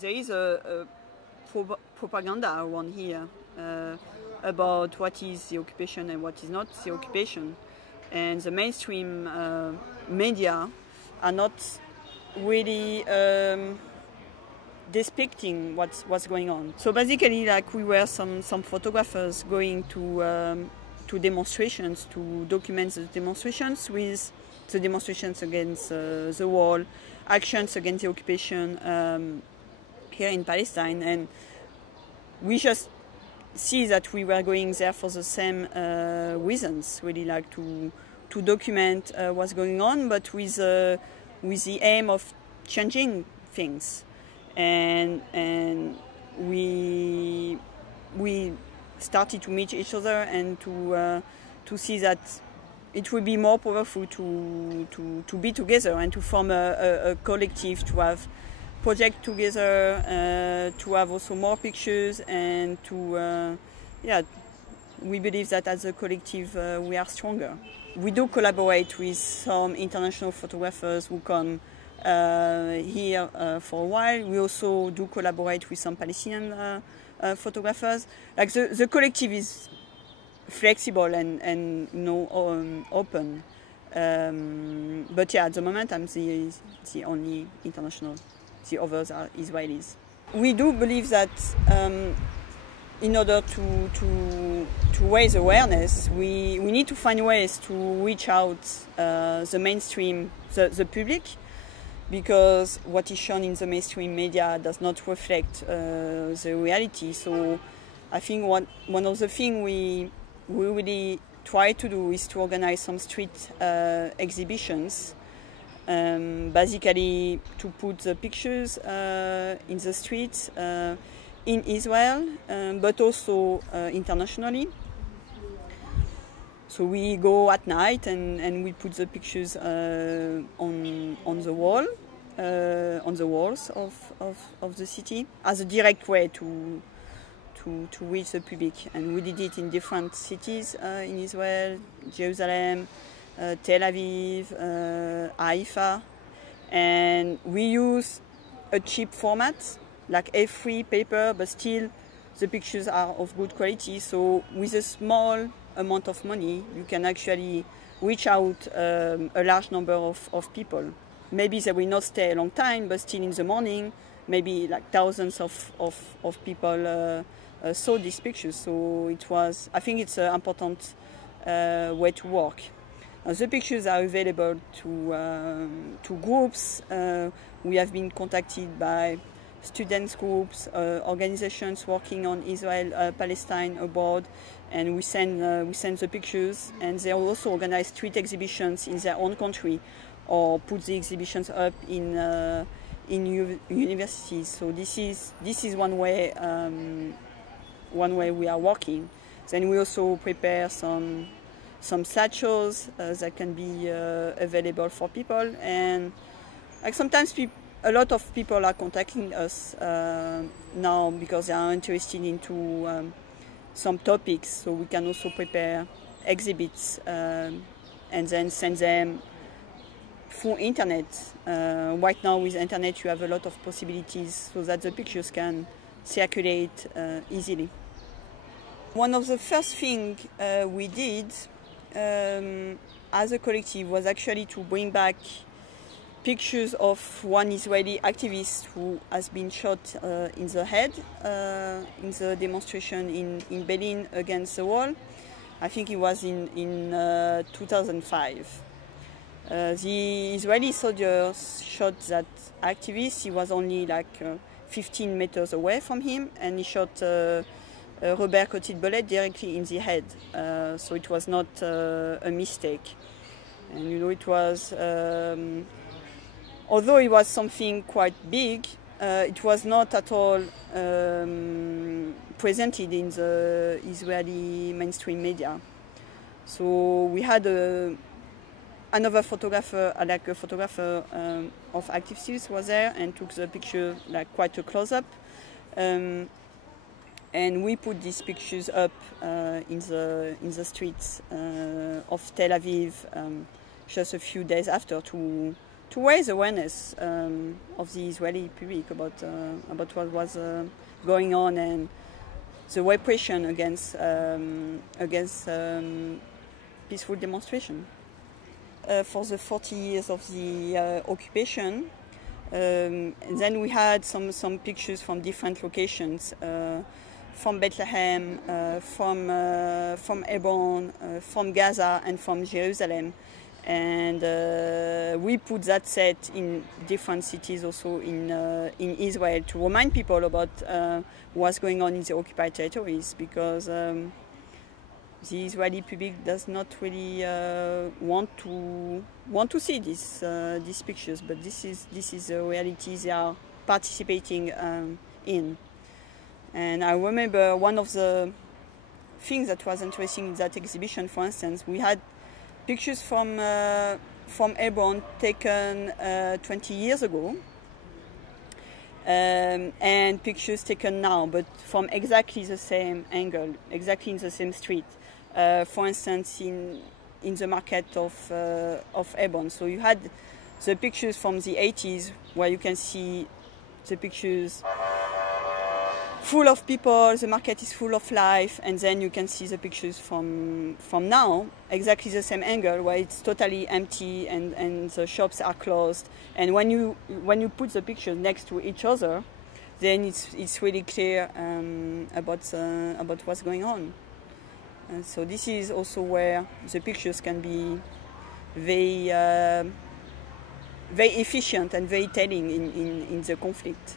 there is a propaganda around here about what is the occupation and what is not the occupation. And the mainstream media are not really depicting what's going on. So basically, like, we were some photographers going to demonstrations to document the demonstrations, with the demonstrations against the wall, actions against the occupation here in Palestine, and we just see that we were going there for the same reasons, really, like to document what's going on, but with the aim of changing things. And we started to meet each other and to see that it would be more powerful to be together and to form a collective, to have project together, to have also more pictures, and to we believe that as a collective we are stronger. We do collaborate with some international photographers who come here for a while. We also do collaborate with some Palestinian photographers. Like, the collective is flexible and open. But yeah, at the moment I'm the only international. The others are Israelis. We do believe that in order to raise awareness, we need to find ways to reach out the mainstream, the public, because what is shown in the mainstream media does not reflect the reality. So I think one of the things we really try to do is to organize some street exhibitions, basically to put the pictures in the streets in Israel, but also internationally. So we go at night and we put the pictures on the wall, on the walls of the city, as a direct way to reach the public. And we did it in different cities in Israel: Jerusalem, Tel Aviv, Haifa, and we use a cheap format, like A3 paper, but still the pictures are of good quality. So with a small amount of money, you can actually reach out a large number of people. Maybe they will not stay a long time, but still in the morning, maybe like thousands of people saw these pictures. So I think it's an important way to work. The pictures are available to groups. We have been contacted by students groups, organizations working on Israel, Palestine abroad, and we send the pictures. And they also organize street exhibitions in their own country, or put the exhibitions up in universities. So this is one way we are working. Then we also prepare some slideshows that can be available for people, and like sometimes a lot of people are contacting us now because they are interested into some topics. So we can also prepare exhibits and then send them through internet. Right now with internet you have a lot of possibilities so that the pictures can circulate easily. One of the first things we did as a collective was actually to bring back pictures of one Israeli activist who has been shot in the head in the demonstration in Berlin against the wall. I think it was in 2005. The Israeli soldiers shot that activist. He was only like 15 meters away from him, and he shot a rubber-coated bullet directly in the head. So it was not a mistake. And you know, it was, although it was something quite big, it was not at all presented in the Israeli mainstream media. So we had another photographer, like a photographer of activists was there and took the picture like quite a close-up. And we put these pictures up in the streets of Tel Aviv just a few days after to raise awareness of the Israeli public about what was going on and the repression against peaceful demonstration. For the 40 years of the occupation, then we had some pictures from different locations, from Bethlehem, from Hebron, from Gaza, and from Jerusalem. And we put that set in different cities also in Israel to remind people about what's going on in the occupied territories, because the Israeli public does not really want to see these pictures, but this is the reality they are participating in. And I remember one of the things that was interesting in that exhibition, for instance, we had pictures from Hebron taken 20 years ago, and pictures taken now, but from exactly the same angle, exactly in the same street. For instance, in the market of Hebron. So you had the pictures from the 80s, where you can see the pictures full of people, the market is full of life, and then you can see the pictures from now, exactly the same angle, where it's totally empty and the shops are closed. And when you put the pictures next to each other, then it's really clear about what's going on. And so this is also where the pictures can be very efficient and very telling in the conflict.